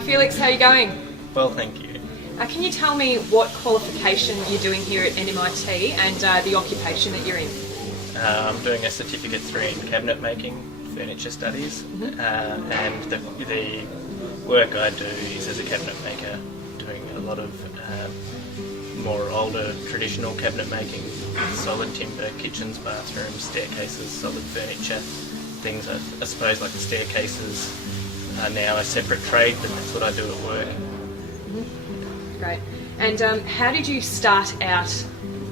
Hi Felix, how are you going? Well, thank you. Can you tell me what qualification you're doing here at NMIT and the occupation that you're in? I'm doing a Certificate 3 in cabinet making, furniture studies, and the work I do is as a cabinet maker, doing a lot of more older traditional cabinet making, solid timber, kitchens, bathrooms, staircases, solid furniture, things I suppose like the staircases are now a separate trade, but that's what I do at work. Great. And how did you start out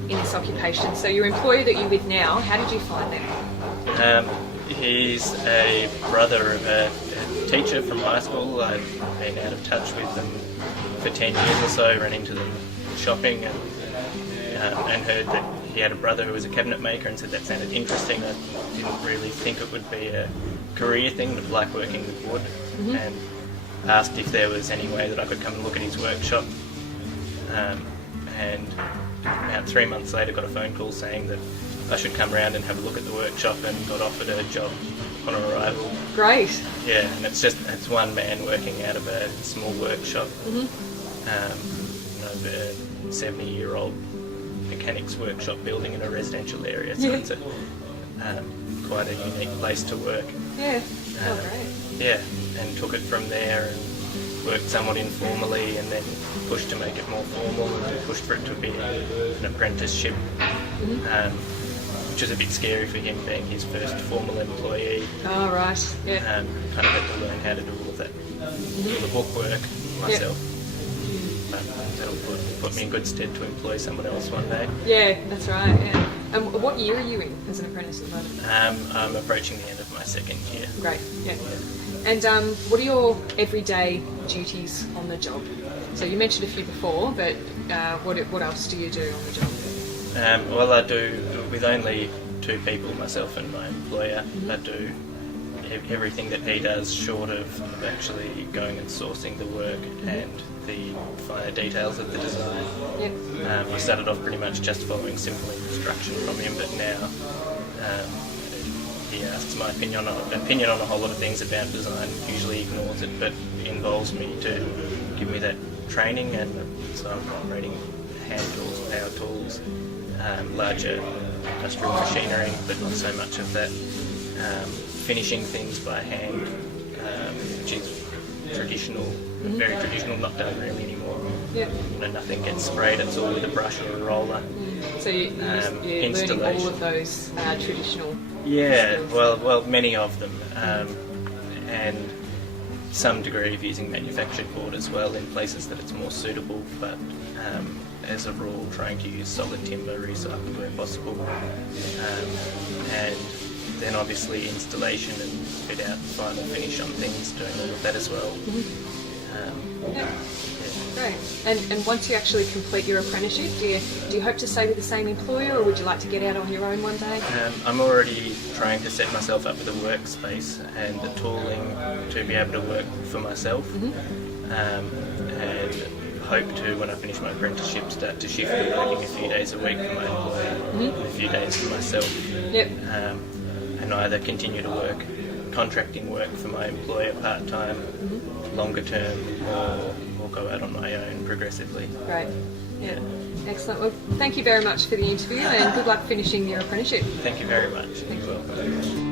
in this occupation? So your employer that you're with now, how did you find them? He's a brother of a teacher from high school. I've been out of touch with them for 10 years or so, ran into them shopping and heard that he had a brother who was a cabinet maker and said that sounded interesting. I didn't really think it would be a career thing, but like working with wood, and asked if there was any way that I could come and look at his workshop. And about 3 months later got a phone call saying that I should come around and have a look at the workshop, and got offered a job on arrival. Great. Yeah, and it's one man working out of a small workshop. A 70-year-old mechanics workshop building in a residential area, so it's quite a unique place to work. Yeah, great. Yeah, and took it from there and worked somewhat informally, and then pushed to make it more formal, and pushed for it to be an apprenticeship, which was a bit scary for him, being his first formal employee. Oh, right, yeah. Kind of had to learn how to do all of that, all the bookwork myself. But that'll put me in good stead to employ someone else one day. Yeah, that's right, yeah. And what year are you in as an apprentice at the moment? I'm approaching the end of my second year. Great, yeah. And what are your everyday duties on the job? So you mentioned a few before, but what else do you do on the job? Well, I do, with only 2 people, myself and my employer, I do everything that he does, short of actually going and sourcing the work and the finer details of the design. Yep. I started off pretty much just following simple instruction from him, but now he asks my opinion on a whole lot of things about design, usually ignores it, but involves me to give me that training, and so I'm operating hand tools, power tools, larger industrial machinery, but not so much of that. Finishing things by hand, which is traditional, very traditional, not done really anymore. Yep. Nothing gets sprayed, it's all with a brush or a roller. So you're learning all of those traditional skills. well, many of them, and some degree of using manufactured board as well in places that it's more suitable, but as a rule trying to use solid timber, recycled where possible, and then obviously installation and fit out and final finish on things, doing all of that as well. Great. And once you actually complete your apprenticeship, do you hope to stay with the same employer, or would you like to get out on your own one day? I'm already trying to set myself up with a workspace and the tooling to be able to work for myself, and hope to, when I finish my apprenticeship, start to shift to working a few days a week for my employer and a few days for myself. Yep. And either continue to work contracting work for my employer part-time, longer term, or go out on my own progressively. Great. Yeah. Excellent. Well, thank you very much for the interview, and good luck finishing your apprenticeship. Thank you very much. Thank you.